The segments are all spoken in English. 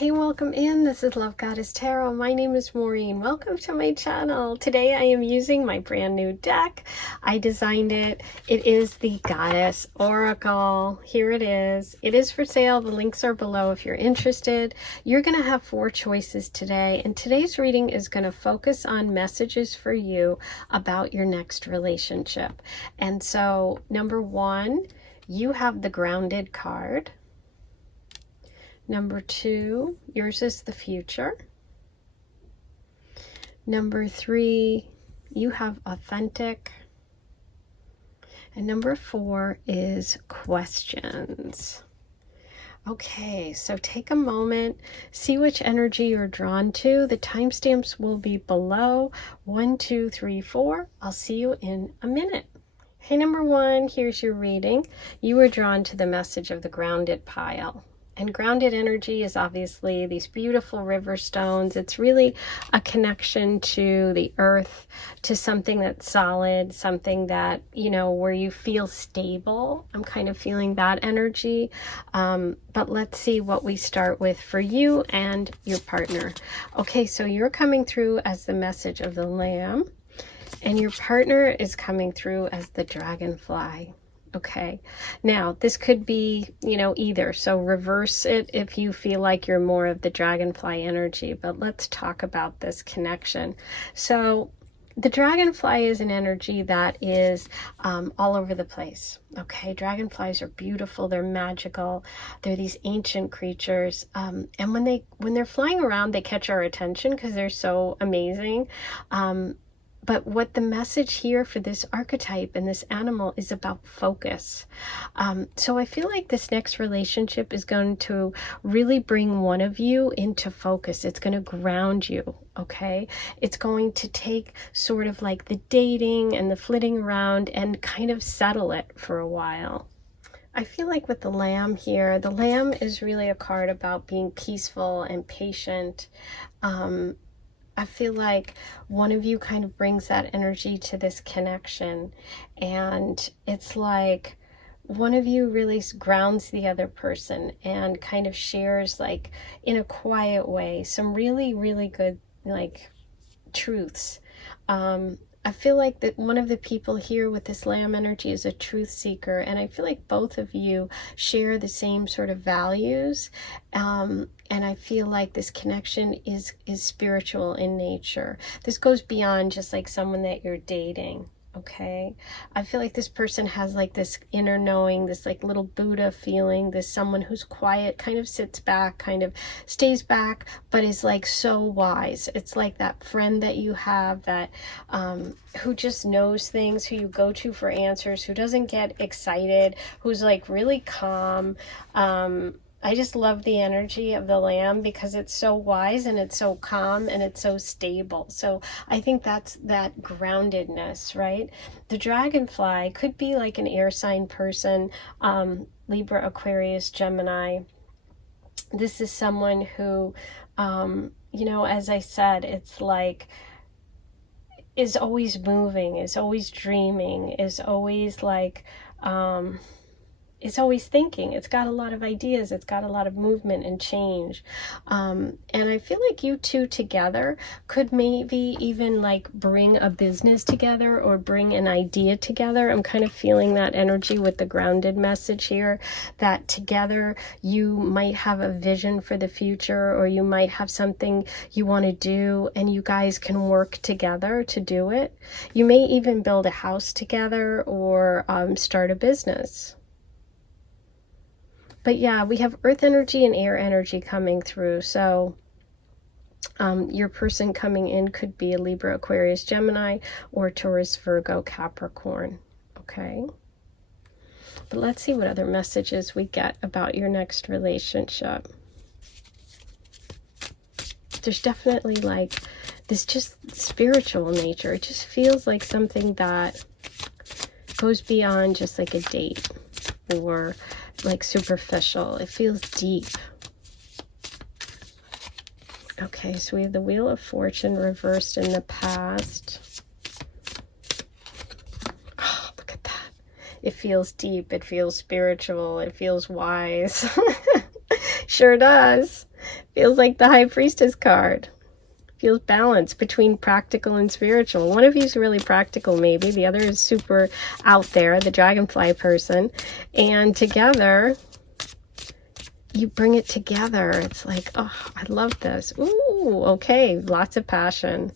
Hey, welcome in. This is Love Goddess Tarot. My name is Maureen. Welcome to my channel. Today I am using my brand new deck. I designed it. It is the Goddess Oracle. Here it is. It is for sale. The links are below if you're interested. You're going to have 4 choices today, and today's reading is going to focus on messages for you about your next relationship. And so, number 1, you have the Grounded card. Number 2, yours is the Future. Number 3, you have Authentic. And number 4 is Questions. Okay, so take a moment, see which energy you're drawn to. The timestamps will be below. 1, 2, 3, 4. I'll see you in a minute. Hey, number 1, here's your reading. You were drawn to the message of the Grounded pile. And grounded energy is obviously these beautiful river stones. It's really a connection to the earth, to something that's solid, something that, you know, where you feel stable. I'm kind of feeling that energy. But let's see what we start with for you and your partner. Okay, so you're coming through as the message of the Lamb, and your partner is coming through as the Dragonfly. Okay, now this could be, you know, either. So reverse it if you feel like you're more of the Dragonfly energy, but let's talk about this connection. So the Dragonfly is an energy that is all over the place. Okay, dragonflies are beautiful. They're magical. They're these ancient creatures. And when they're flying around, they catch our attention because they're so amazing. But what the message here for this archetype and this animal is about focus. So I feel like this next relationship is going to really bring one of you into focus. It's going to ground you, okay? It's going to take sort of like the dating and the flitting around and kind of settle it for a while. I feel like with the Lamb here, the Lamb is really a card about being peaceful and patient. I feel like one of you kind of brings that energy to this connection, and it's like one of you really grounds the other person and kind of shares, like in a quiet way, some really, really good like truths. I feel like that one of the people here with this Lamb energy is a truth seeker, and I feel like both of you share the same sort of values, and I feel like this connection is spiritual in nature. This goes beyond just like someone that you're dating. Okay, I feel like this person has like this inner knowing, this like little Buddha feeling, this someone who's quiet, kind of sits back, kind of stays back, but is like so wise. It's like that friend that you have that who just knows things, who you go to for answers, who doesn't get excited, who's like really calm. I just love the energy of the Lamb because it's so wise and it's so calm and it's so stable. So I think that's that groundedness, right? The Dragonfly could be like an air sign person, Libra, Aquarius, Gemini. This is someone who, you know, as I said, it's like, is always moving, is always dreaming, is always like, it's always thinking. It's got a lot of ideas. It's got a lot of movement and change. And I feel like you two together could maybe even like bring a business together or bring an idea together. I'm kind of feeling that energy with the grounded message here, that together you might have a vision for the future, or you might have something you want to do and you guys can work together to do it. You may even build a house together or start a business. But yeah, we have earth energy and air energy coming through. So your person coming in could be a Libra, Aquarius, Gemini, or Taurus, Virgo, Capricorn. Okay. But let's see what other messages we get about your next relationship. There's definitely like this just spiritual nature. It just feels like something that goes beyond just like a date or like superficial. It feels deep. Okay, so we have the Wheel of Fortune reversed in the past. Oh, look at that. It feels deep. It feels spiritual. It feels wise. Sure does. Feels like the High Priestess card. Feels balance between practical and spiritual. One of you is really practical, maybe. The other is super out there, the dragonfly person. And together, you bring it together. It's like, oh, I love this. Ooh, okay, lots of passion.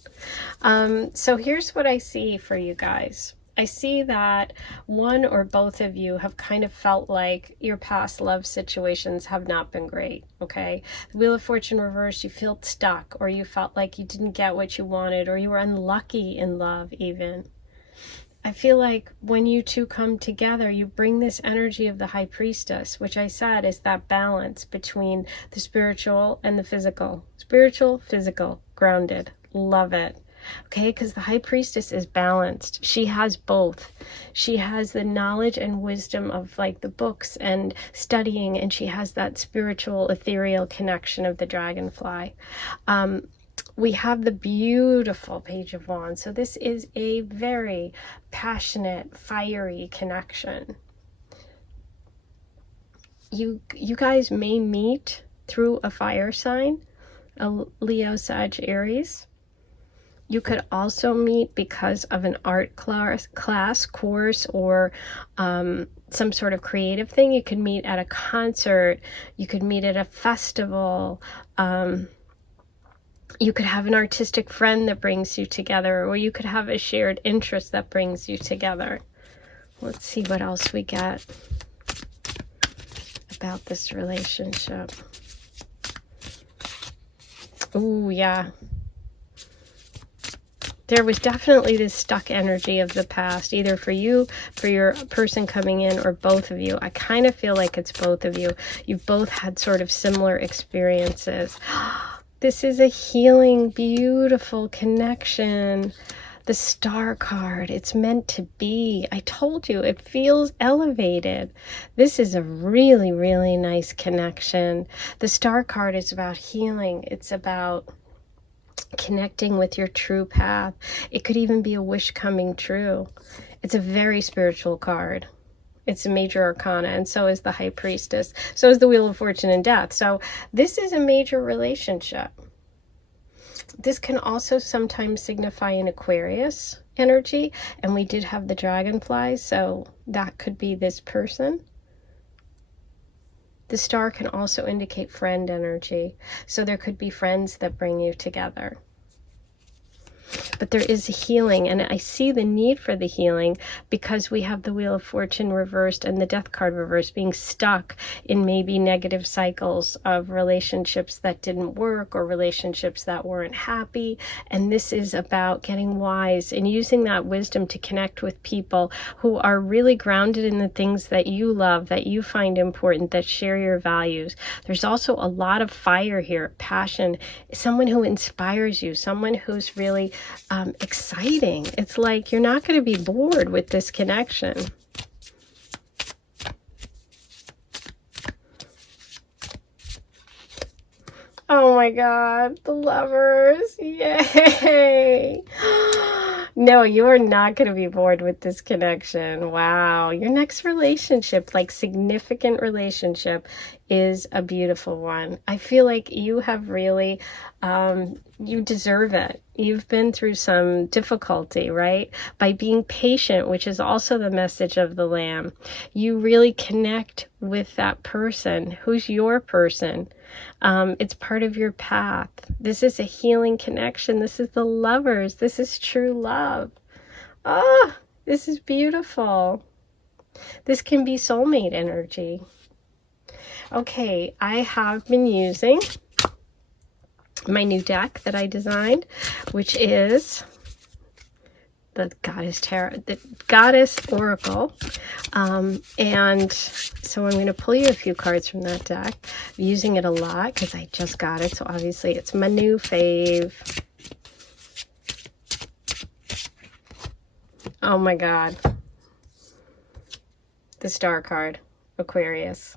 So here's what I see for you guys. I see that one or both of you have kind of felt like your past love situations have not been great, okay? The Wheel of Fortune reversed, you feel stuck, or you felt like you didn't get what you wanted, or you were unlucky in love even. I feel like when you two come together, you bring this energy of the High Priestess, which I said is that balance between the spiritual and the physical. Spiritual, physical, grounded. Love it. Okay, because the High Priestess is balanced. She has both. She has the knowledge and wisdom of like the books and studying, and she has that spiritual, ethereal connection of the dragonfly. We have the beautiful Page of Wands. So this is a very passionate, fiery connection. You guys may meet through a fire sign, a Leo, Sag, Aries. You could also meet because of an art class, course, or some sort of creative thing. You could meet at a concert. You could meet at a festival. You could have an artistic friend that brings you together, or you could have a shared interest that brings you together. Let's see what else we get about this relationship. Ooh, yeah. There was definitely this stuck energy of the past, either for you, for your person coming in, or both of you. I kind of feel like it's both of you. You've both had sort of similar experiences. This is a healing, beautiful connection. The Star card, it's meant to be. I told you, it feels elevated. This is a really, really nice connection. The Star card is about healing. It's about connecting with your true path. It could even be a wish coming true. It's a very spiritual card. It's a major arcana, and so is the High Priestess. So is the Wheel of Fortune and Death. So this is a major relationship. This can also sometimes signify an Aquarius energy, and we did have the dragonfly, so that could be this person. The star can also indicate friend energy, so there could be friends that bring you together. But there is a healing, and I see the need for the healing because we have the Wheel of Fortune reversed and the Death card reversed, being stuck in maybe negative cycles of relationships that didn't work or relationships that weren't happy. And this is about getting wise and using that wisdom to connect with people who are really grounded in the things that you love, that you find important, that share your values. There's also a lot of fire here, passion, someone who inspires you, someone who's really exciting. It's like you're not going to be bored with this connection. Oh my God, the Lovers. Yay. No, you are not going to be bored with this connection. Wow. Your next relationship, like significant relationship, is a beautiful one. I feel like you have really, you deserve it. You've been through some difficulty, right? By being patient, which is also the message of the Lamb, you really connect with that person who's your person. It's part of your path. This is a healing connection. This is the Lovers. This is true love. Ah, this is beautiful. This can be soulmate energy. Okay, I have been using my new deck that I designed, which is the Goddess Tarot, the Goddess Oracle. And so I'm going to pull you a few cards from that deck. I'm using it a lot because I just got it, so obviously it's my new fave. Oh my God. The Star card, Aquarius.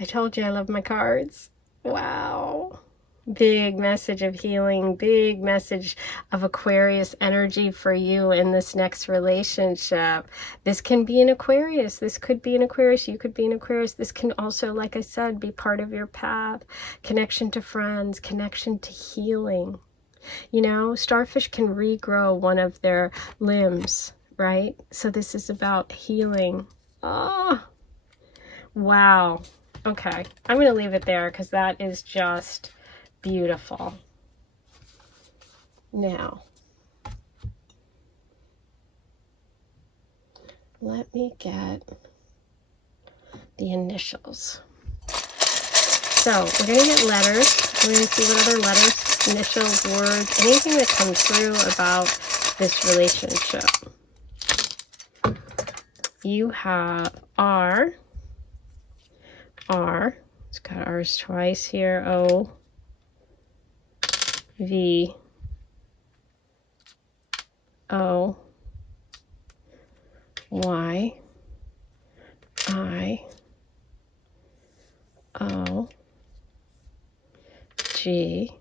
I told you I love my cards. Wow. Big message of healing, big message of Aquarius energy for you in this next relationship. This can be an Aquarius. This could be an Aquarius. You could be an Aquarius. This can also, like I said, be part of your path. Connection to friends, connection to healing. You know, starfish can regrow one of their limbs, right? So this is about healing. Oh, wow. Okay, I'm going to leave it there because that is just beautiful. Now, let me get the initials. So we're going to get letters. We're going to see what other letters, initials, words, anything that comes through about this relationship. You have R. It's got R's twice here. O. V. O. Y. I. O. G.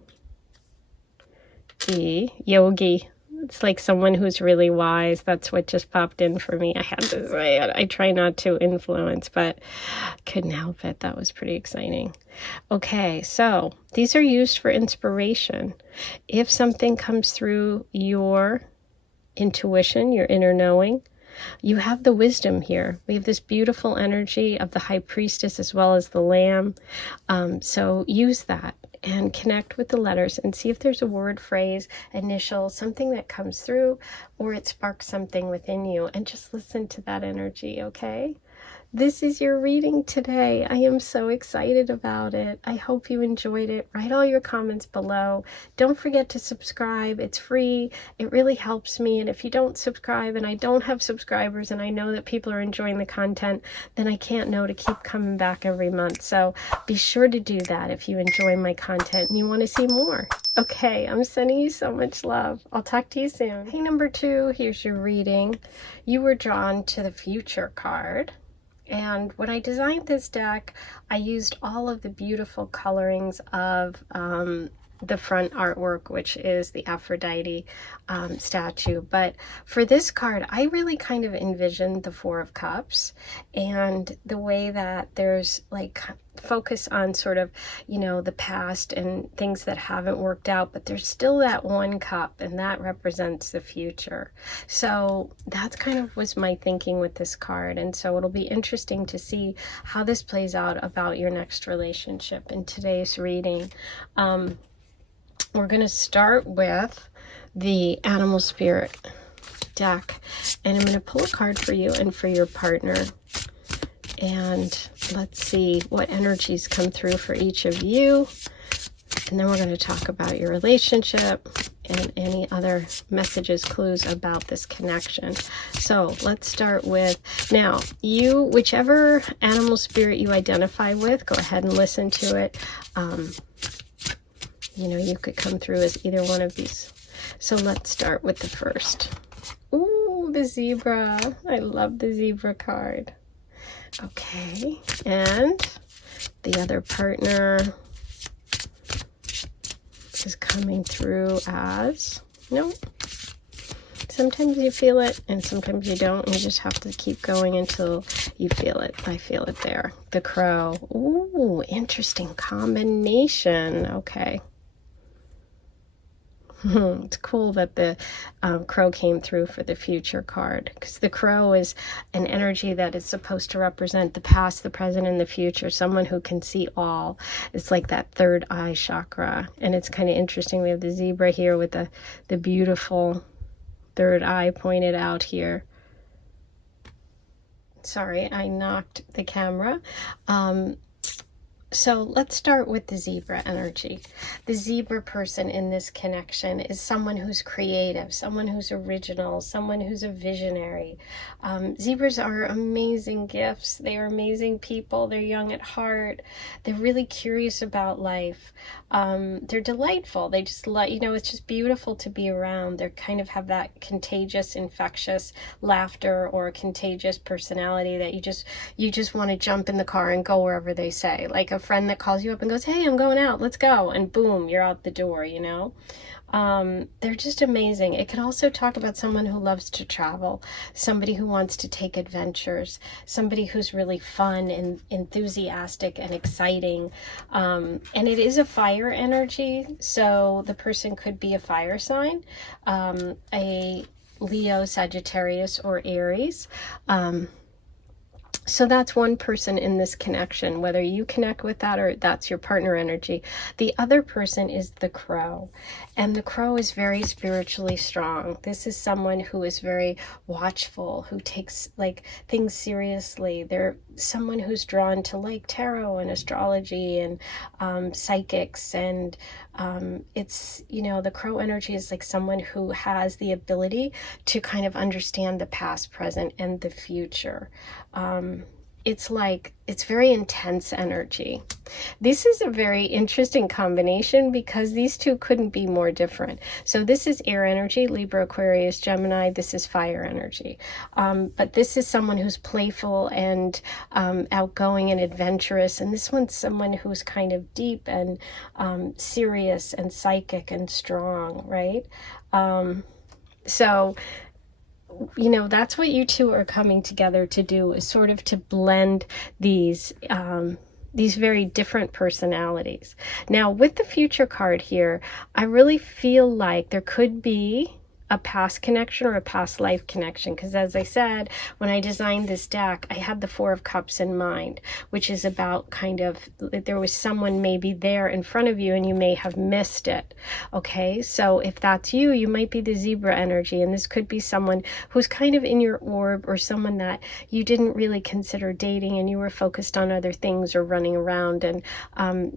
E. Yogi. It's like someone who's really wise. That's what just popped in for me. I had to say it. I try not to influence, but couldn't help it. That was pretty exciting. Okay, so these are used for inspiration. If something comes through your intuition, your inner knowing, you have the wisdom here. We have this beautiful energy of the high priestess as well as the lamb. So use that and connect with the letters and see if there's a word, phrase, initial, something that comes through, or it sparks something within you, and just listen to that energy, okay? This is your reading today. I am so excited about it. I hope you enjoyed it. Write all your comments below. Don't forget to subscribe. It's free. It really helps me. And if you don't subscribe, and I don't have subscribers, and I know that people are enjoying the content, then I can't know to keep coming back every month. So be sure to do that if you enjoy my content and you want to see more. Okay, I'm sending you so much love. I'll talk to you soon. Hey, number 2, here's your reading. You were drawn to the future card. And when I designed this deck, I used all of the beautiful colorings of the front artwork, which is the Aphrodite statue. But for this card, I really kind of envisioned the Four of Cups, and the way that there's like focus on sort of, you know, the past and things that haven't worked out, but there's still that one cup, and that represents the future. So that's kind of was my thinking with this card. And so it'll be interesting to see how this plays out about your next relationship in today's reading. We're going to start with the Animal Spirit deck, and I'm going to pull a card for you and for your partner. And let's see what energies come through for each of you. And then we're going to talk about your relationship and any other messages, clues about this connection. So let's start with, now, you, whichever animal spirit you identify with, go ahead and listen to it. You know, you could come through as either one of these. So let's start with the first. Ooh, the zebra. I love the zebra card. Okay, and the other partner is coming through as, nope. Sometimes you feel it and sometimes you don't. You just have to keep going until you feel it. I feel it there. The crow. Ooh, interesting combination. Okay. It's cool that the crow came through for the future card, because the crow is an energy that is supposed to represent the past, the present, and the future. Someone who can see all. It's like that third eye chakra. And it's kind of interesting. We have the zebra here with the beautiful third eye pointed out here. Sorry, I knocked the camera. So let's start with the zebra energy. The zebra person in this connection is someone who's creative, someone who's original, someone who's a visionary. Zebras are amazing gifts. They are amazing people. They're young at heart. They're really curious about life. They're delightful. They just you know, it's just beautiful to be around. They kind of have that contagious, infectious laughter or a contagious personality that you just want to jump in the car and go wherever they say. Like a friend that calls you up and goes, hey, I'm going out, let's go. And boom, you're out the door, you know. They're just amazing. It can also talk about someone who loves to travel, somebody who wants to take adventures, somebody who's really fun and enthusiastic and exciting. And it is a fire energy, so the person could be a fire sign, a Leo, Sagittarius, or Aries. So that's one person in this connection, whether you connect with that or that's your partner energy. The other person is the crow, and the crow is very spiritually strong. This is someone who is very watchful, who takes like things seriously. They're someone who's drawn to like tarot and astrology and psychics, and it's, you know, the crow energy is like someone who has the ability to kind of understand the past, present, and the future. It's very intense energy. This is a very interesting combination because these two couldn't be more different. So this is air energy, Libra, Aquarius, Gemini. This is fire energy. But this is someone who's playful and outgoing and adventurous. And this one's someone who's kind of deep and serious and psychic and strong, right? So, you know, that's what you two are coming together to do, is sort of to blend these very different personalities. Now, with the future card here, I really feel like there could be a past connection or a past life connection, because as I said, when I designed this deck, I had the Four of Cups in mind, which is about kind of, there was someone maybe there in front of you and you may have missed it. Okay, so if that's you, you might be the Zebra energy, and this could be someone who's kind of in your orb, or someone that you didn't really consider dating and you were focused on other things or running around, and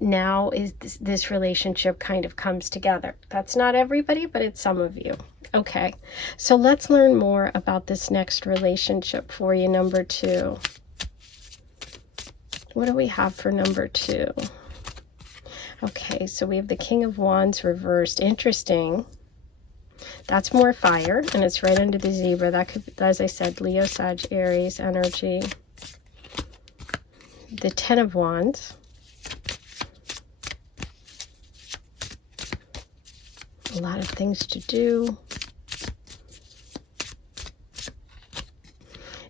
now is this relationship kind of comes together. That's not everybody, but it's some of you. Okay, so let's learn more about this next relationship for you, number 2. What do we have for number 2? Okay, so we have the King of Wands reversed. Interesting. That's more fire, and it's right under the zebra. That could, as I said, Leo, Sag, Aries energy. The Ten of Wands. A lot of things to do.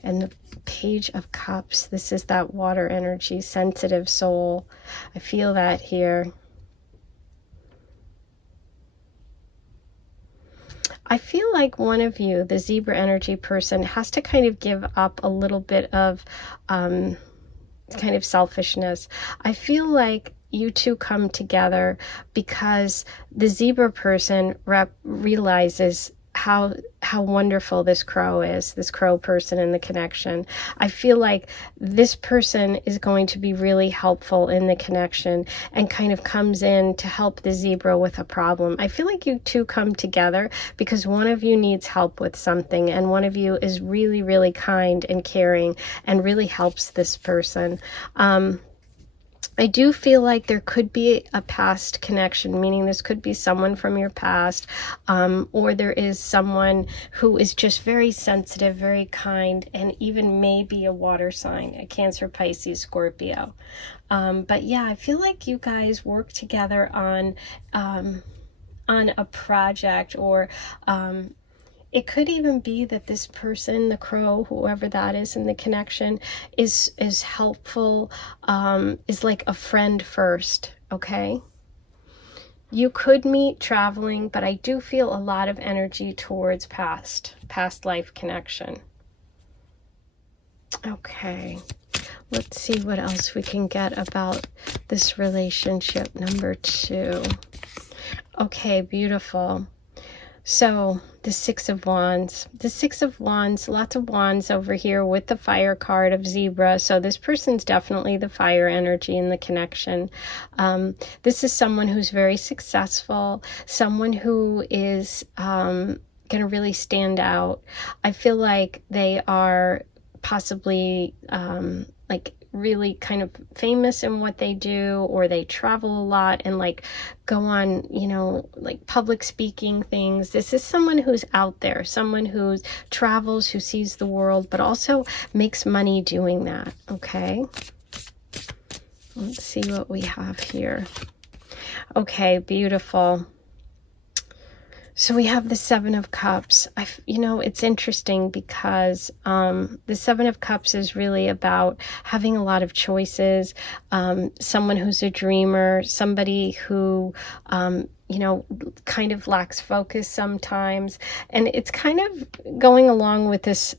And the Page of Cups, this is that water energy, sensitive soul. I feel that here. I feel like one of you, the Zebra energy person, has to kind of give up a little bit of kind of selfishness. I feel like you two come together because the Zebra person realizes how wonderful this crow is, this crow person in the connection. I feel like this person is going to be really helpful in the connection and kind of comes in to help the Zebra with a problem. I feel like you two come together because one of you needs help with something, and one of you is really, really kind and caring and really helps this person. I do feel like there could be a past connection, meaning this could be someone from your past, or there is someone who is just very sensitive, very kind, and even maybe a water sign, a Cancer, Pisces, Scorpio. But yeah, I feel like you guys work together on a project, or it could even be that this person, the crow, whoever that is in the connection, is helpful, is like a friend first, okay? You could meet traveling, but I do feel a lot of energy towards past life connection. Okay, let's see what else we can get about this relationship, number 2. Okay, beautiful. So the Six of Wands, lots of wands over here with the fire card of Zebra. So this person's definitely the fire energy in the connection. This is someone who's very successful, someone who is going to really stand out. I feel like they are possibly like really kind of famous in what they do, or they travel a lot and like go on, you know, like public speaking things. This is someone who's out there, someone who travels, who sees the world, but also makes money doing that. Okay, Let's see what we have here. Okay, beautiful. So we have the Seven of Cups. You know, it's interesting because the Seven of Cups is really about having a lot of choices, someone who's a dreamer, somebody who, you know, kind of lacks focus sometimes. And it's kind of going along with this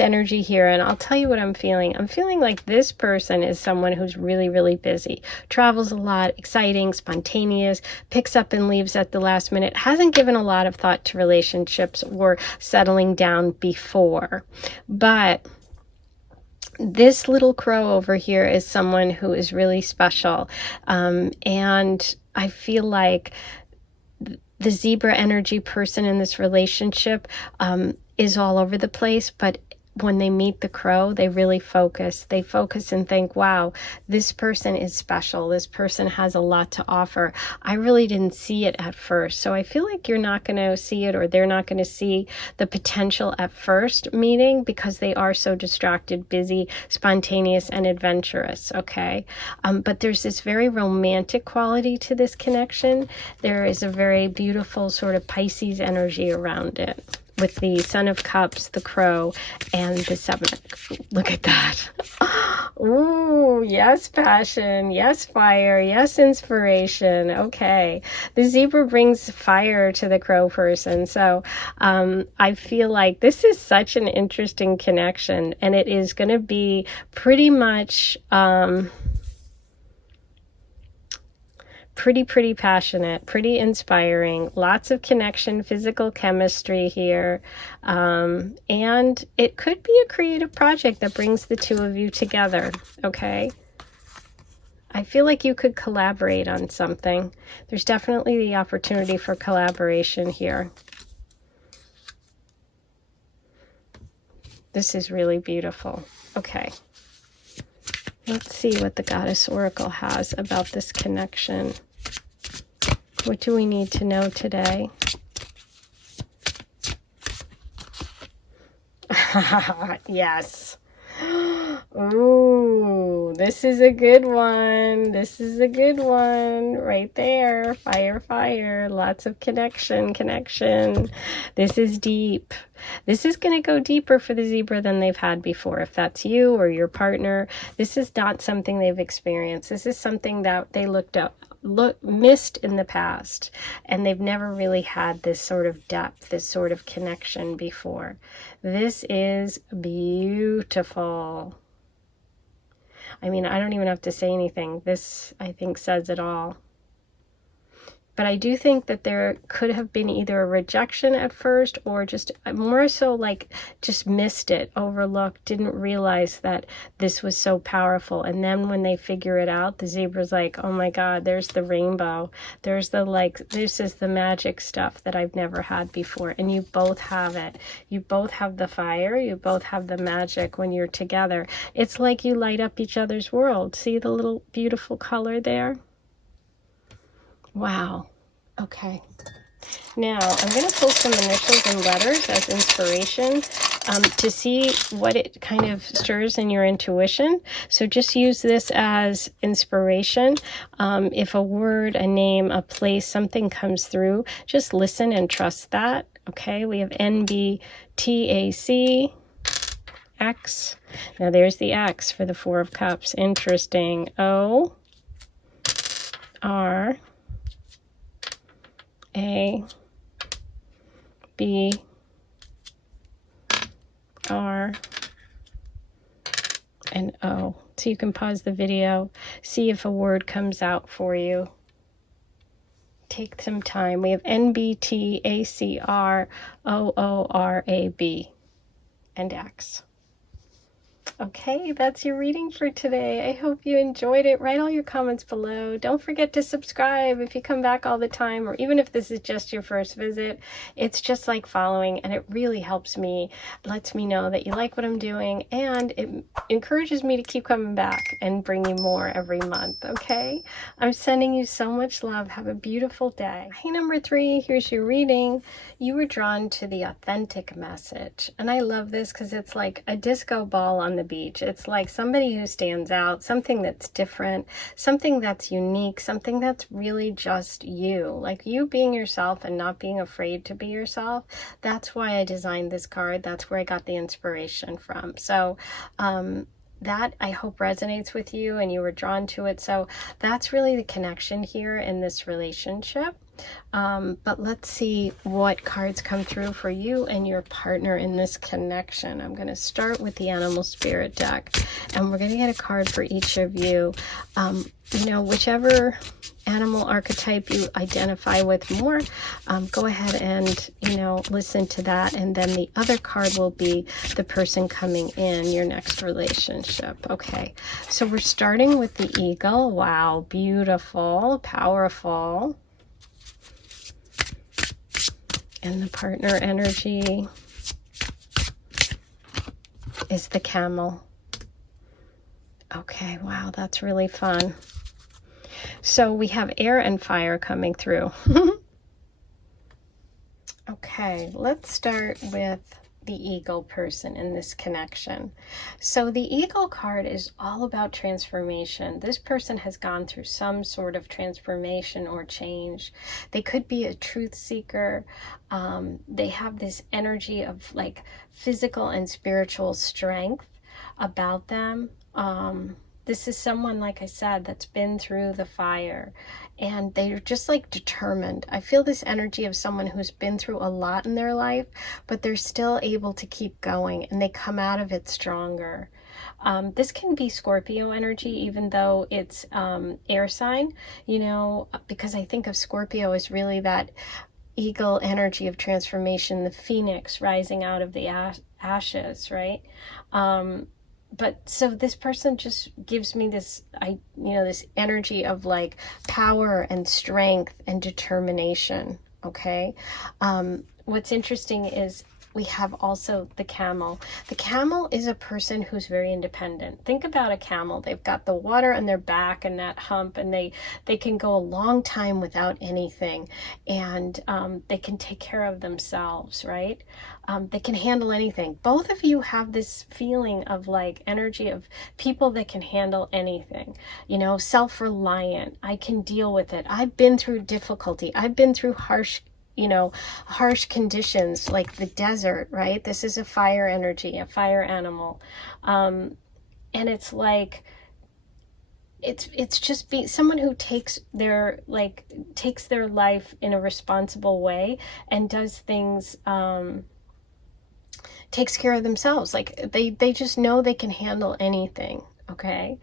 energy here, and I'll tell you what I'm feeling. I'm feeling like this person is someone who's really, really busy, travels a lot, exciting, spontaneous, picks up and leaves at the last minute, hasn't given a lot of thought to relationships or settling down before. But this little crow over here is someone who is really special. And I feel like the zebra energy person in this relationship is all over the place, but when they meet the crow, they really focus. They focus and think, wow, this person is special. This person has a lot to offer. I really didn't see it at first. So I feel like you're not going to see it, or they're not going to see the potential at first meeting, because they are so distracted, busy, spontaneous, and adventurous, okay? But there's this very romantic quality to this connection. There is a very beautiful sort of Pisces energy around it, with the Son of Cups, the crow, and the Seven. Look at that. Ooh, yes, passion. Yes, fire. Yes, inspiration. Okay. The zebra brings fire to the crow person. So I feel like this is such an interesting connection, and it is going to be pretty much... pretty passionate, pretty inspiring, lots of connection, physical chemistry here, and it could be a creative project that brings the two of you together, okay? I feel like you could collaborate on something. There's definitely the opportunity for collaboration here. This is really beautiful. Okay. Let's see what the Goddess Oracle has about this connection. What do we need to know today? Yes. Ooh, this is a good one. This is a good one right there. Fire, fire. Lots of connection. This is deep. This is going to go deeper for the zebra than they've had before. If that's you or your partner, this is not something they've experienced. This is something that they missed in the past, and they've never really had this sort of depth, this sort of connection before. This is beautiful. I mean, I don't even have to say anything. This, I think, says it all. But I do think that there could have been either a rejection at first, or just more so like just missed it, overlooked, didn't realize that this was so powerful. And then when they figure it out, the zebra's like, oh my God, there's the rainbow. There's the, like, this is the magic stuff that I've never had before. And you both have it. You both have the fire. You both have the magic when you're together. It's like you light up each other's world. See the little beautiful color there? Wow. Okay. Now, I'm going to pull some initials and letters as inspiration to see what it kind of stirs in your intuition. So just use this as inspiration. If a word, a name, a place, something comes through, just listen and trust that. Okay, we have NBTAC, X. Now there's the X for the Four of Cups. Interesting. O, R, A, B, R, and O. So you can pause the video, see if a word comes out for you. Take some time. We have NBTACR, OORAB, and X. Okay, that's your reading for today. I hope you enjoyed it. Write all your comments below. Don't forget to subscribe if you come back all the time, or even if this is just your first visit. It's just like following, and it really helps me, lets me know that you like what I'm doing, and it encourages me to keep coming back and bring you more every month, okay? I'm sending you so much love. Have a beautiful day. Hey, number 3, here's your reading. You were drawn to the authentic message, and I love this because it's like a disco ball on the beach. It's like somebody who stands out, something that's different, something that's unique, something that's really just you. Like you being yourself and not being afraid to be yourself. That's why I designed this card. That's where I got the inspiration from. So, that I hope resonates with you and you were drawn to it. So that's really the connection here in this relationship. But let's see what cards come through for you and your partner in this connection. I'm going to start with the Animal Spirit deck, and we're going to get a card for each of you. You know, whichever animal archetype you identify with more, go ahead and, you know, listen to that. And then the other card will be the person coming in, your next relationship. Okay, so we're starting with the Eagle. Wow, beautiful, powerful. And the partner energy is the Camel. Okay, wow, that's really fun. So we have air and fire coming through. Okay, let's start with the Eagle person in this connection. So the Eagle card is all about transformation. This person has gone through some sort of transformation or change. They could be a truth seeker. They have this energy of like physical and spiritual strength about them. This is someone, like I said, that's been through the fire, and they're just like determined. I feel this energy of someone who's been through a lot in their life, but they're still able to keep going, and they come out of it stronger. This can be Scorpio energy, even though it's air sign, you know, because I think of Scorpio as really that eagle energy of transformation, the phoenix rising out of the ashes, right? But so this person just gives me this, this energy of like power and strength and determination. Okay. What's interesting is we have also the Camel. The Camel is a person who's very independent. Think about a camel. They've got the water on their back and that hump, and they can go a long time without anything, and they can take care of themselves, right? They can handle anything. Both of you have this feeling of like energy of people that can handle anything, you know, self-reliant. I can deal with it. I've been through difficulty. I've been through harsh conditions like the desert, right? This is a fire energy, a fire animal. And it's like, it's just someone who takes their life in a responsible way and does things, takes care of themselves. Like they just know they can handle anything. Okay.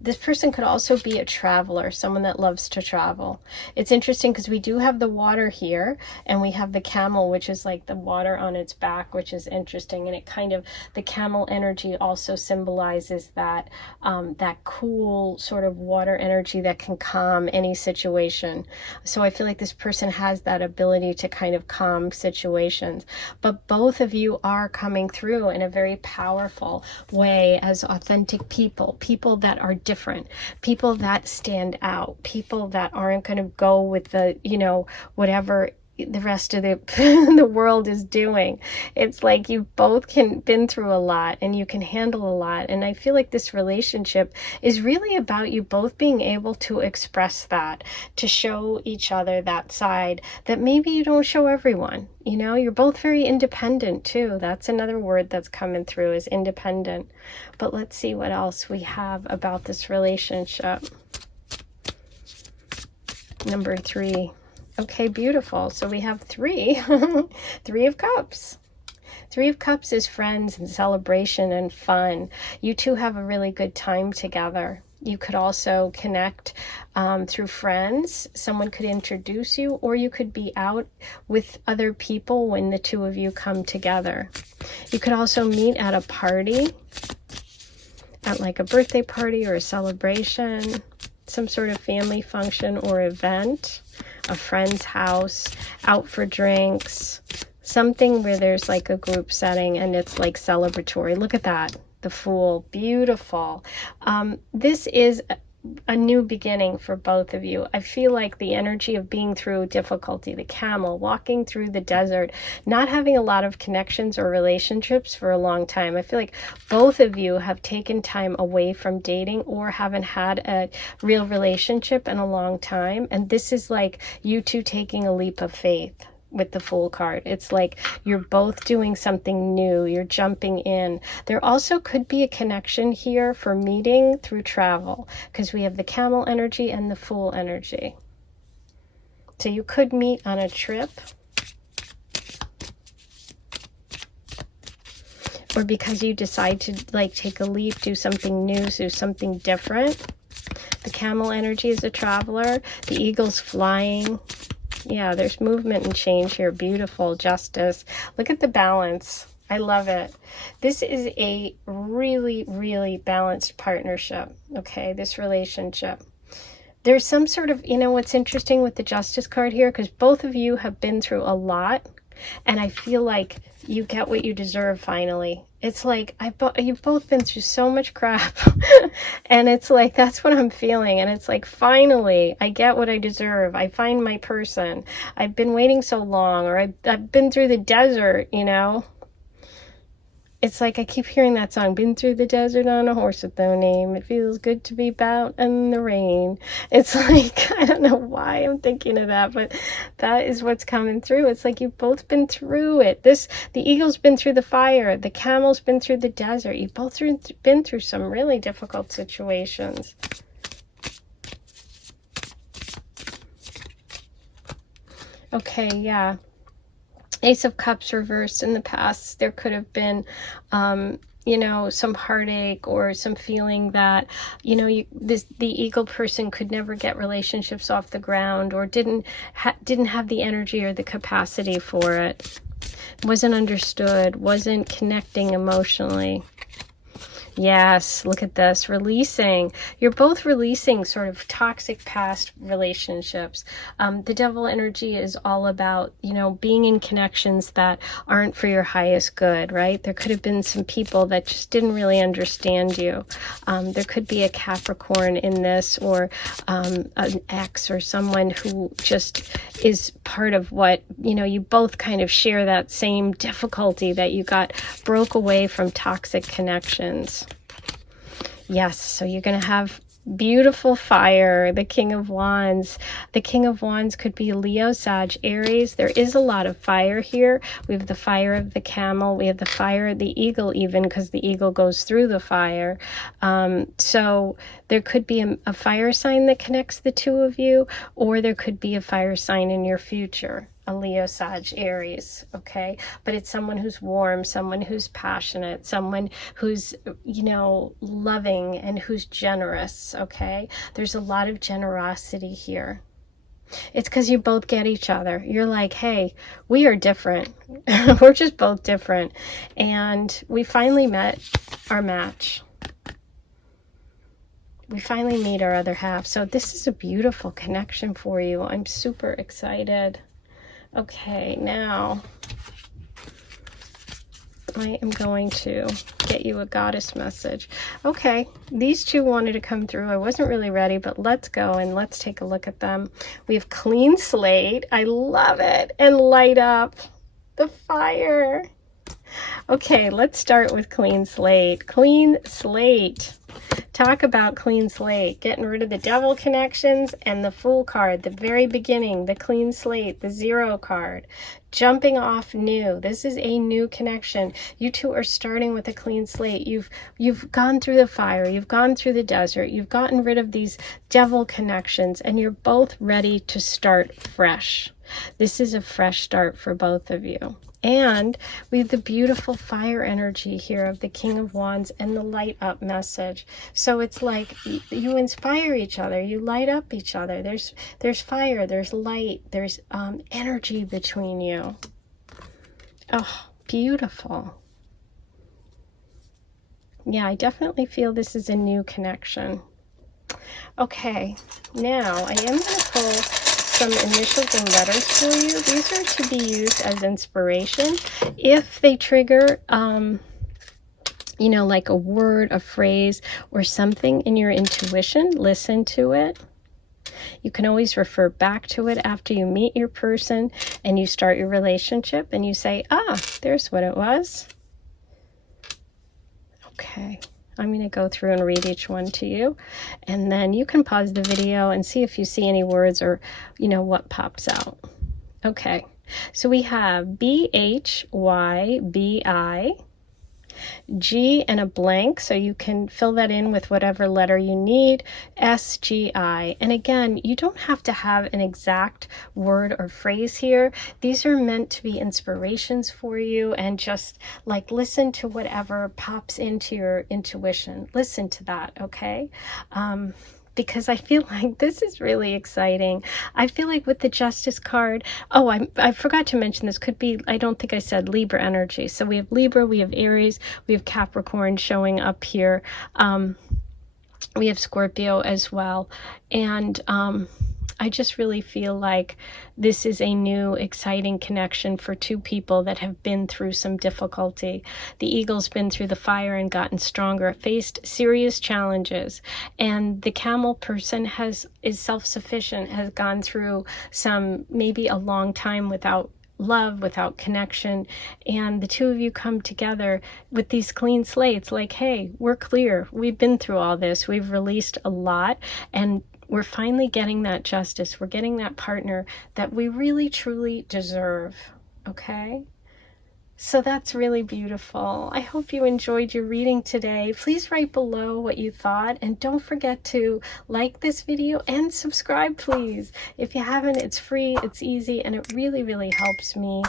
This person could also be a traveler, someone that loves to travel. It's interesting because we do have the water here, and we have the camel, which is like the water on its back, which is interesting. And it kind of, the camel energy also symbolizes that, that cool sort of water energy that can calm any situation. So I feel like this person has that ability to kind of calm situations. But both of you are coming through in a very powerful way as authentic people that are different, people that stand out, people that aren't going to go with the, whatever the rest of the world is doing. It's like you've both been through a lot and you can handle a lot. And I feel like this relationship is really about you both being able to express that, to show each other that side that maybe you don't show everyone. You're both very independent too. That's another word that's coming through, is independent. But let's see what else we have about this relationship. Number 3. Okay, beautiful. So we have 3. 3 of Cups. 3 of Cups is friends and celebration and fun. You two have a really good time together. You could also connect through friends. Someone could introduce you, or you could be out with other people when the two of you come together. You could also meet at a party, at like a birthday party or a celebration, some sort of family function or event, a friend's house, out for drinks, something where there's like a group setting and it's like celebratory. Look at that. The Fool. Beautiful. This is a new beginning for both of you. I feel like the energy of being through difficulty, the camel, walking through the desert, not having a lot of connections or relationships for a long time. I feel like both of you have taken time away from dating or haven't had a real relationship in a long time. And this is like you two taking a leap of faith. With the Fool card, it's like you're both doing something new, you're jumping in. There also could be a connection here for meeting through travel, because we have the Camel energy and the Fool energy. So you could meet on a trip, or because you decide to like take a leap, do something new, do something different. The Camel energy is a traveler, the Eagle's flying. Yeah, there's movement and change here. Beautiful. Justice. Look at the balance. I love it. This is a really, really balanced partnership. Okay, this relationship. There's some sort of, you know, what's interesting with the Justice card here, because both of you have been through a lot, and I feel like you get what you deserve finally. It's like you've both been through so much crap and it's like that's what I'm feeling, and it's like finally I get what I deserve. I find my person. I've been waiting so long, or I've been through the desert, you know. It's like I keep hearing that song, been through the desert on a horse with no name. It feels good to be out in the rain. It's like, I don't know why I'm thinking of that, but that is what's coming through. It's like you've both been through it. The Eagle's been through the fire. The Camel's been through the desert. You've both been through some really difficult situations. Okay, yeah. Ace of Cups reversed in the past. There could have been, you know, some heartache or some feeling that, you know, the Eagle person could never get relationships off the ground, or didn't have the energy or the capacity for it. Wasn't understood. Wasn't connecting emotionally. Yes, look at this, releasing. You're both releasing sort of toxic past relationships. The Devil energy is all about, you know, being in connections that aren't for your highest good, right? There could have been some people that just didn't really understand you. There could be a Capricorn in this, or an ex, or someone who just is part of what, you know, you both kind of share that same difficulty that you broke away from toxic connections. Yes, so you're going to have beautiful fire, the King of Wands. The King of Wands could be Leo, Sag, Aries. There is a lot of fire here. We have the fire of the Camel. We have the fire of the Eagle, even because the Eagle goes through the fire. So there could be a fire sign that connects the two of you, or there could be a fire sign in your future. A Leo, Sag, Aries, okay? But it's someone who's warm, someone who's passionate, someone who's, you know, loving and who's generous, okay? There's a lot of generosity here. It's because you both get each other. You're like, hey, we are different. We're just both different. And we finally met our match. We finally meet our other half. So this is a beautiful connection for you. I'm super excited. Okay, now I am going to get you a goddess message. Okay, these two wanted to come through. I wasn't really ready, but let's go and let's take a look at them. We have clean slate. I love it. And light up the fire. Okay, let's start with clean slate. Clean slate. Talk about clean slate, getting rid of the Devil connections and the Fool card, the very beginning, the clean slate, the 0 card, jumping off new. This is a new connection. You two are starting with a clean slate. You've gone through the fire, you've gone through the desert, you've gotten rid of these Devil connections, and you're both ready to start fresh. This is a fresh start for both of you. And we have the beautiful fire energy here of the King of Wands and the light up message. So it's like you inspire each other, you light up each other. There's fire, there's light, there's energy between you. Oh, beautiful. Yeah, I definitely feel this is a new connection. Okay, now I am going to pull some initials and letters for you. These are to be used as inspiration. If they trigger you know, like a word, a phrase, or something in your intuition, listen to it. You can always refer back to it after you meet your person and you start your relationship and you say, ah, there's what it was. Okay, I'm going to go through and read each one to you, and then you can pause the video and see if you see any words or, you know, what pops out. Okay, so we have BHYBI, G and a blank, so you can fill that in with whatever letter you need, SGI. And again, you don't have to have an exact word or phrase here. These are meant to be inspirations for you, and just like listen to whatever pops into your intuition. Listen to that, okay? Because I feel like this is really exciting. I feel like with the Justice card, oh, I forgot to mention this, could be, I don't think I said Libra energy. So we have Libra, we have Aries, we have Capricorn showing up here. We have Scorpio as well. And I just really feel like this is a new, exciting connection for two people that have been through some difficulty. The Eagle's been through the fire and gotten stronger, faced serious challenges. And the Camel person is self-sufficient, has gone through some, maybe a long time without love, without connection, and the two of you come together with these clean slates, like, hey, we're clear, we've been through all this, we've released a lot, and we're finally getting that justice, we're getting that partner that we really truly deserve. Okay, so that's really beautiful. I hope you enjoyed your reading today. Please write below what you thought, and don't forget to like this video and subscribe, please. If you haven't, it's free, it's easy, and it really, really helps me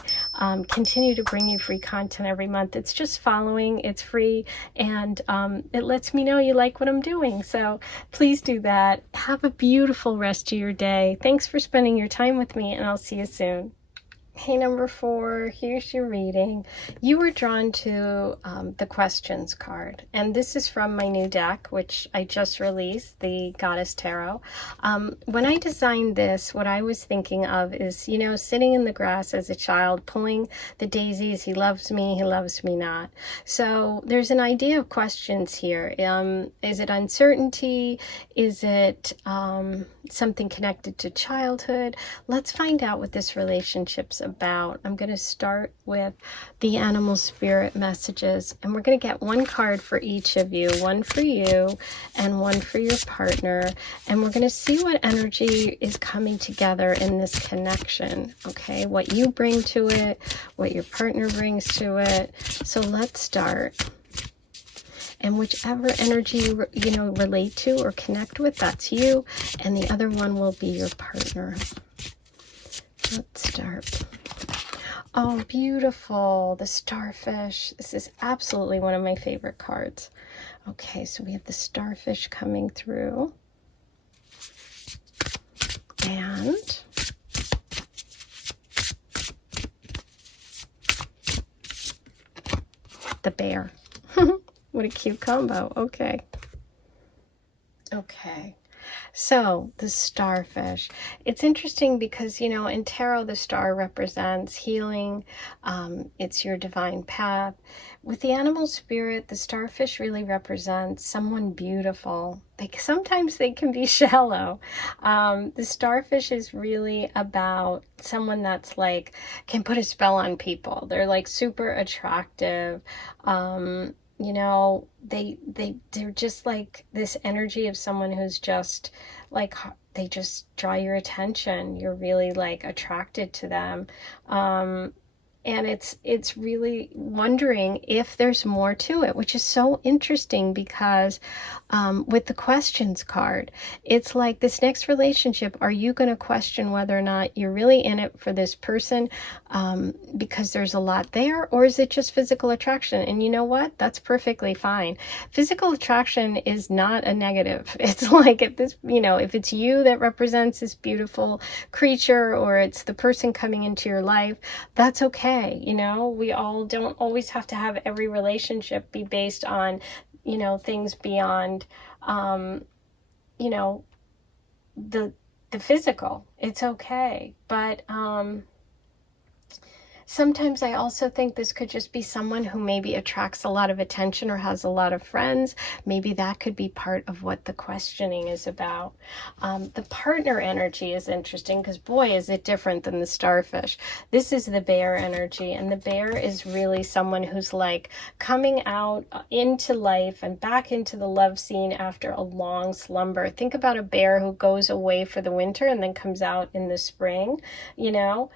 continue to bring you free content every month. It's just following, it's free, and it lets me know you like what I'm doing. So please do that. Have a beautiful rest of your day. Thanks for spending your time with me, and I'll see you soon. Hey, number 4, here's your reading. You were drawn to the questions card, and this is from my new deck, which I just released, the Goddess Tarot. When I designed this, what I was thinking of is, you know, sitting in the grass as a child, pulling the daisies, he loves me not. So there's an idea of questions here. Is it uncertainty? Is it something connected to childhood? Let's find out what this relationship's about. I'm going to start with the animal spirit messages, and we're going to get one card for each of you, one for you and one for your partner, and we're going to see what energy is coming together in this connection. Okay, what you bring to it, what your partner brings to it. So let's start. And whichever energy you know, relate to or connect with, that's you, and the other one will be your partner. Let's start. Oh, beautiful. The starfish. This is absolutely one of my favorite cards. Okay, so we have the starfish coming through. And the bear. What a cute combo. Okay. Okay. So the starfish, it's interesting because, you know, in tarot, the star represents healing. It's your divine path. With the animal spirit, the starfish really represents someone beautiful. Sometimes they can be shallow. The starfish is really about someone that's like, can put a spell on people. They're like super attractive. You know, they're just like this energy of someone who's just like, they just draw your attention. You're really like attracted to them. And it's really wondering if there's more to it, which is so interesting because with the questions card, it's like this next relationship, are you going to question whether or not you're really in it for this person because there's a lot there, or is it just physical attraction? And you know what? That's perfectly fine. Physical attraction is not a negative. It's like if this, you know, if it's you that represents this beautiful creature, or it's the person coming into your life, that's okay. You know, we all don't always have to have every relationship be based on, you know, things beyond, you know, the physical. It's okay. But, Sometimes I also think this could just be someone who maybe attracts a lot of attention or has a lot of friends. Maybe that could be part of what the questioning is about. The partner energy is interesting because, boy, is it different than the starfish. This is the bear energy, and the bear is really someone who's like coming out into life and back into the love scene after a long slumber. Think about a bear who goes away for the winter and then comes out in the spring, you know?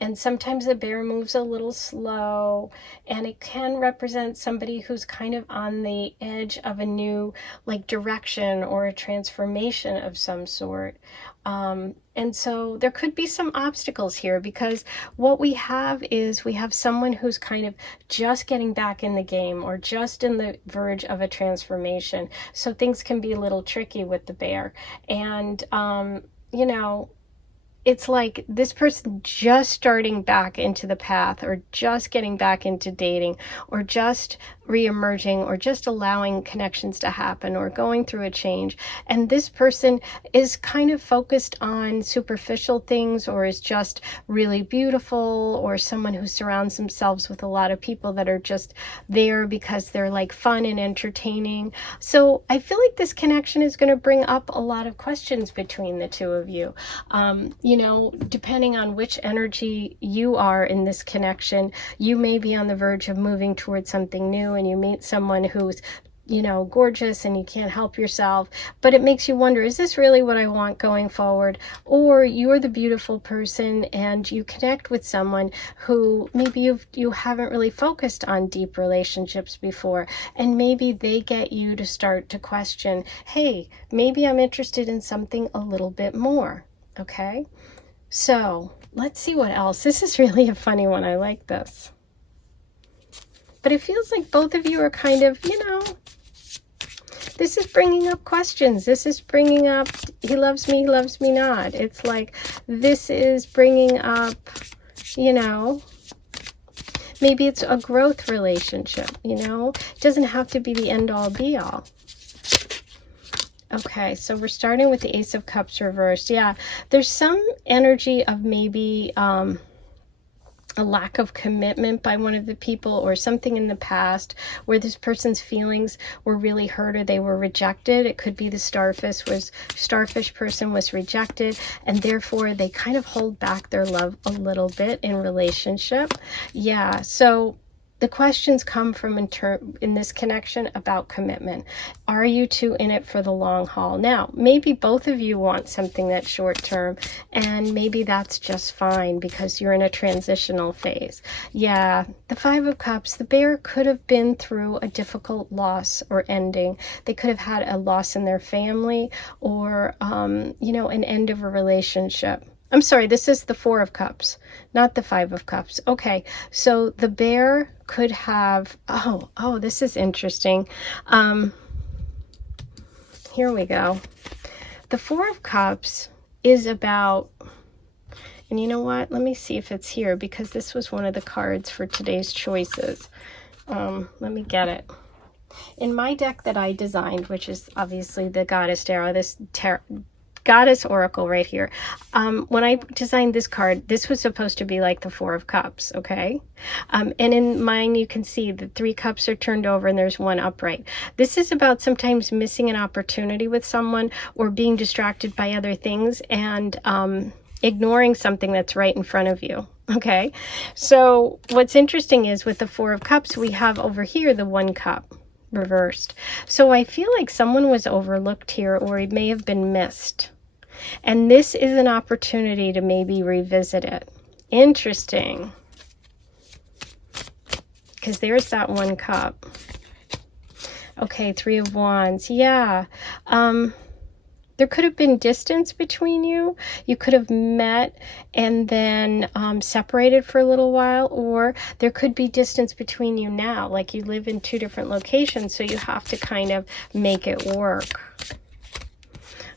And sometimes the bear moves a little slow, and it can represent somebody who's kind of on the edge of a new like direction or a transformation of some sort. And so there could be some obstacles here, because what we have is we have someone who's kind of just getting back in the game or just in the verge of a transformation. So things can be a little tricky with the bear. And, you know, it's like this person just starting back into the path, or just getting back into dating, or just re-emerging, or just allowing connections to happen, or going through a change. And this person is kind of focused on superficial things, or is just really beautiful, or someone who surrounds themselves with a lot of people that are just there because they're like fun and entertaining. So I feel like this connection is going to bring up a lot of questions between the two of you. You know, depending on which energy you are in this connection, you may be on the verge of moving towards something new, and you meet someone who's, you know, gorgeous and you can't help yourself, but it makes you wonder, is this really what I want going forward? Or you're the beautiful person and you connect with someone who maybe you haven't really focused on deep relationships before, and maybe they get you to start to question, hey, maybe I'm interested in something a little bit more. Okay, so let's see what else. This is really a funny one. I like this. But it feels like both of you are kind of, you know, this is bringing up questions. This is bringing up, he loves me not. It's like, this is bringing up, you know, maybe it's a growth relationship, you know. It doesn't have to be the end all be all. Okay, so we're starting with the Ace of Cups reversed. Yeah, there's some energy of maybe a lack of commitment by one of the people, or something in the past where this person's feelings were really hurt, or they were rejected. It could be the starfish person was rejected, and therefore they kind of hold back their love a little bit in relationship. Yeah, so the questions come from in this connection about commitment. Are you two in it for the long haul? Now, maybe both of you want something that's short term, and maybe that's just fine because you're in a transitional phase. Yeah, the Five of Cups, the bear could have been through a difficult loss or ending. They could have had a loss in their family, or, you know, an end of a relationship. I'm sorry, this is the Four of Cups, not the Five of Cups. Okay, so the bear could have, oh, this is interesting. Here we go. The Four of Cups is about, and you know what? Let me see if it's here, because this was one of the cards for today's choices. Let me get it. In my deck that I designed, which is obviously the Goddess Tarot, this Goddess Oracle right here. When I designed this card, this was supposed to be like the Four of Cups, okay? And in mine, you can see the 3 cups are turned over and there's 1 upright. This is about sometimes missing an opportunity with someone, or being distracted by other things, and ignoring something that's right in front of you, okay? So what's interesting is with the Four of Cups, we have over here the 1 cup reversed. So I feel like someone was overlooked here, or it may have been missed. And this is an opportunity to maybe revisit it. Interesting. Because there's that 1 cup. Okay, 3 of Wands. Yeah. There could have been distance between you. You could have met and then separated for a little while, or there could be distance between you now. Like you live in 2 different locations, so you have to kind of make it work.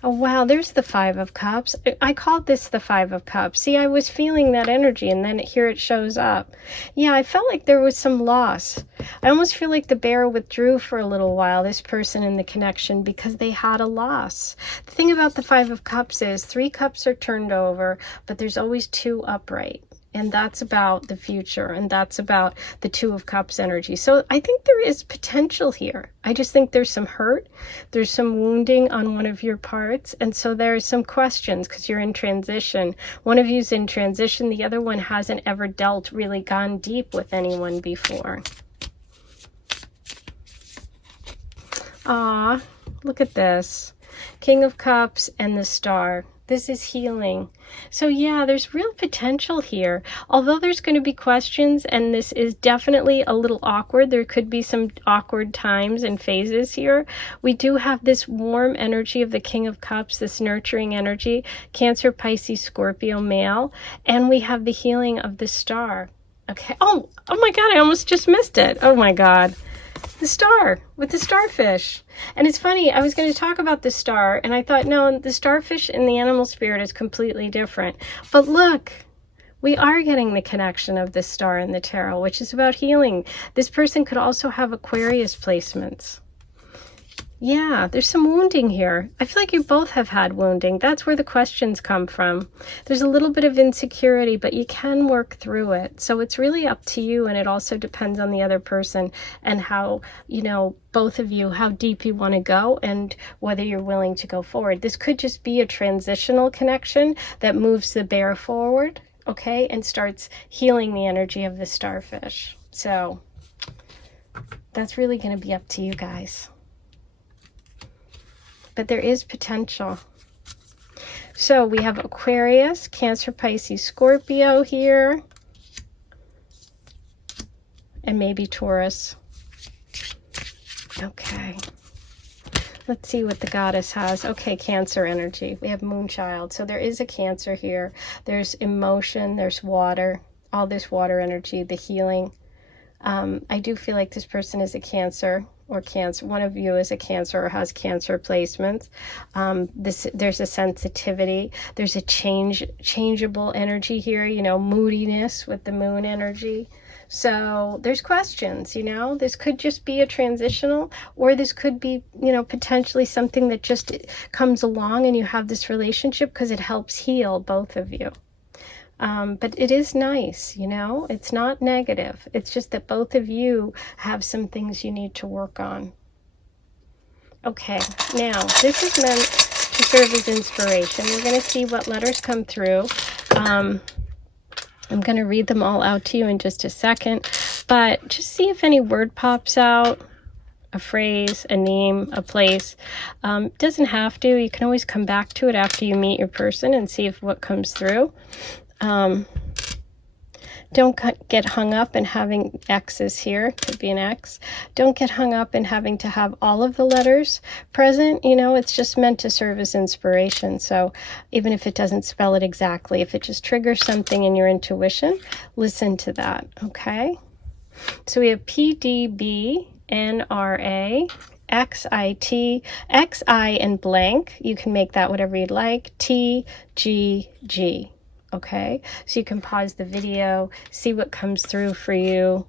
Oh, wow, there's the Five of Cups. I called this the Five of Cups. See, I was feeling that energy, and then here it shows up. Yeah, I felt like there was some loss. I almost feel like the bear withdrew for a little while, this person in the connection, because they had a loss. The thing about the Five of Cups is 3 cups are turned over, but there's always 2 upright. And that's about the future, and that's about the Two of Cups energy. So I think there is potential here. I just think there's some hurt, there's some wounding on one of your parts, and so there's some questions because you're in transition. One of you's in transition, the other one hasn't ever really gone deep with anyone before. Ah, look at this. King of Cups and the Star. This is healing. So yeah, there's real potential here. Although there's going to be questions, and this is definitely a little awkward. There could be some awkward times and phases here. We do have this warm energy of the King of Cups, this nurturing energy, Cancer, Pisces, Scorpio, male. And we have the healing of the Star. Okay. Oh my God, I almost just missed it. Oh my God. The star with the starfish. And it's funny, I was going to talk about the star, and I thought, no, the starfish in the animal spirit is completely different. But look, we are getting the connection of the star in the tarot, which is about healing. This person could also have Aquarius placements. Yeah, there's some wounding here. I feel like you both have had wounding. That's where the questions come from. There's a little bit of insecurity, but you can work through it. So it's really up to you, and it also depends on the other person and how, you know, both of you, how deep you want to go and whether you're willing to go forward. This could just be a transitional connection that moves the bear forward, okay, and starts healing the energy of the starfish. So that's really going to be up to you guys. But there is potential. So we have Aquarius, Cancer, Pisces, Scorpio here, and maybe Taurus. Okay. Let's see what the goddess has. Okay, Cancer energy. We have Moonchild. So there is a Cancer here. There's emotion, there's water, all this water energy, the healing. I do feel like this person is a Cancer. Or Cancer, one of you is a Cancer or has Cancer placements. There's a sensitivity, there's a changeable energy here, you know, moodiness with the moon energy. So there's questions, you know, this could just be a transitional, or this could be, you know, potentially something that just comes along and you have this relationship because it helps heal both of you. But it is nice, you know, it's not negative. It's just that both of you have some things you need to work on. Okay, now this is meant to serve as inspiration. We're going to see what letters come through. I'm going to read them all out to you in just a second, but just see if any word pops out, a phrase, a name, a place. Doesn't have to. You can always come back to it after you meet your person and see if what comes through. Don't get hung up in having X's here. Could be an X. Don't get hung up in having to have all of the letters present. You know, it's just meant to serve as inspiration. So even if it doesn't spell it exactly, if it just triggers something in your intuition, listen to that, okay? So we have P, D, B, N, R, A, X, I, T, X, I, and blank. You can make that whatever you'd like. T, G, G. Okay, so you can pause the video, see what comes through for you.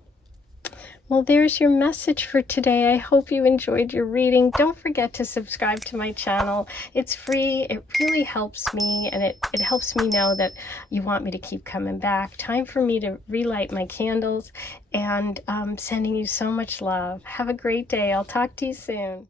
Well, there's your message for today. I hope you enjoyed your reading. Don't forget to subscribe to my channel. It's free. It really helps me, and it helps me know that you want me to keep coming back. Time for me to relight my candles, and sending you so much love. Have a great day. I'll talk to you soon.